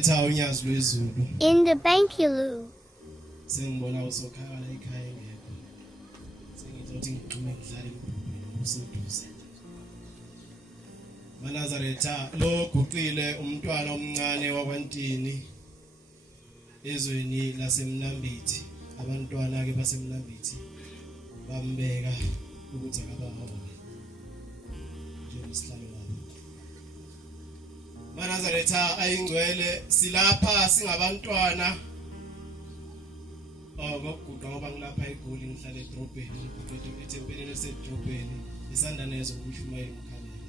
Manazaretha unyazi lwezulu. In the Bankulu. Sengibona usokhala ekhaya engekho. Sengizothi ngigcine ngidlale useduze. Manazaretha lo guqile umntwana omncane wakwaNtini ezweni laseMnambithi. Abantwana ke baseMnambithi bambeka ukuthi akabahole. Njengesihlalo lapho. Manazaretha ayingcwele silapha singabantwana. Ngokuguqa ngoba ngilapha eGoli ngihlala edrobheni, ngikuqedwe ethempelini lasedrobheni, isanda nezo ukushumayela umkhandela.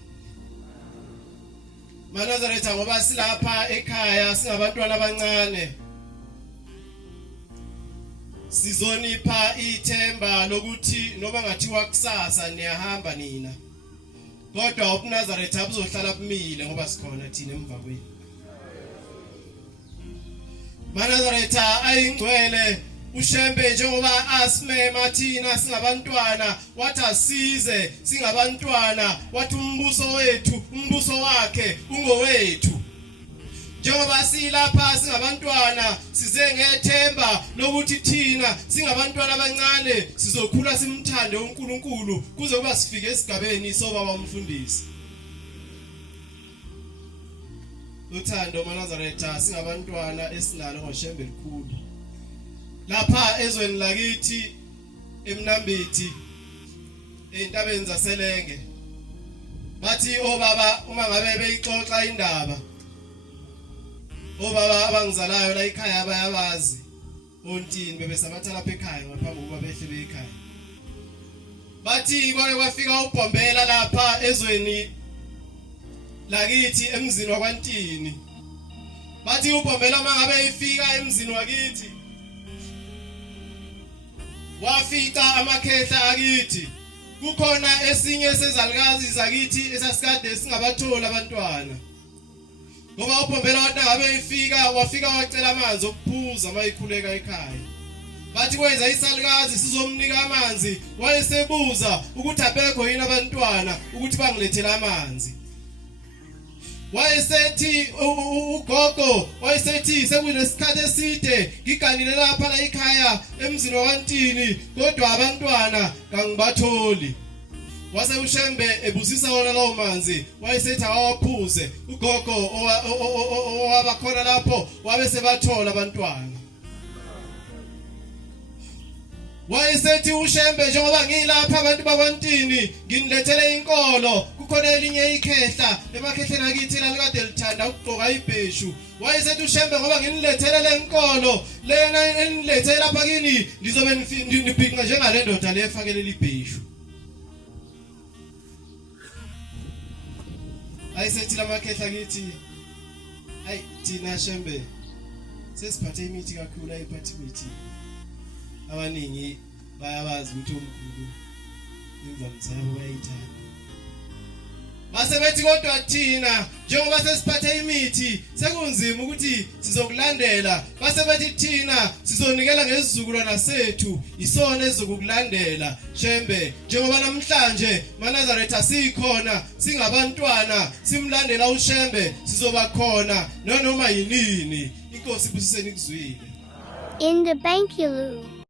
Manazaretha ngoba silapha ekhaya singabantwana abancane. Sizonipha ithemba lokuthi noma ngathiwa kusasa niyahamba nina. Kodwa uNazaretha buzohlala kumile ngoba sikhona thina emva kwenu. Manazaretha ayingcwele uShembe njengoba asimema thina singabantwana wathi asize singabantwana wathi umbuso wethu umbuso wakhe ungowethu. Njengoba silapha singabantwana size ngethemba lokuthi thina singabantwana abancane sizokhula simthande uNkulunkulu kuze kuba sifike esigabeni sobaba umfundisi. Uthando Manazaretha singabantwana esinalo ngoShembe likhulu. Lapha ezweni lakithi eMnambithi entabeni zaselenge. Bathi obaba uma ngabe beyixoxa indaba obaba abangizalayo la ekhaya bayabazi ontini bebesabatha lapha ekhaya ngaphambi kokuba behle ekhaya. Bathi kwake kwafika uBhombela lapha ezweni lakithi emzini wakwaNtini. Bathi uBhombela mangabe efika emzini wakithi wafika amakhehla akithi kukhona esinye sezalukazi zakithi esasikade singabathola abantwana. Ngoba uBhombela wathi ngabe efika wafika wacela amanzi okuphuza mayikhuleka ekhaya. Bathi kwenza isalukazi sizomnika amanzi wayesebuza ukuthi abekho yini abantwana ukuthi bangilethele amanzi. Wayesethi ugogo wayesethi sekunesikhathi eside ngiganile lapha la ekhaya emzini wakwaNtini kodwa abantwana kangibatholi. Wase uShembe ebusisa wona lawo manzi wayesethi awaphuze ugogo owabakhona lapho wabe sebathola abantwana. Wayesethi uShembe njengoba ngilapha abantu bakwaNtini nginilethele inkolo kukhona elinye ikhehla emakhehleni akithi lalikade lithanda ukugqoka ibheshu. Wayesethi uShembe ngoba nginilethele lenkolo lena enilethele lapha kini ndizobe nibhinqa njengale ndoda lefakele ibheshu. Ayisethi lamakhehla kithi hayi thina Shembe sesiphathe imithi kakhulu ayiphathi imithi. Abaningi bayabazi ukuthi omkhulu imvamisa yabo bayithanda. Base bethi kodwa thina njengoba sesiphathe imithi sekunzima ukuthi sizokulandela. Base bethi thina sizonikela ngesizukulwana sethu isona ezokulandela. Shembe njengoba namhlanje Manazaretha sikhona singabantwana simlandela uShembe sizoba khona noma yinini. Inkosi ibusiseni kuzwile. In the Bankulu.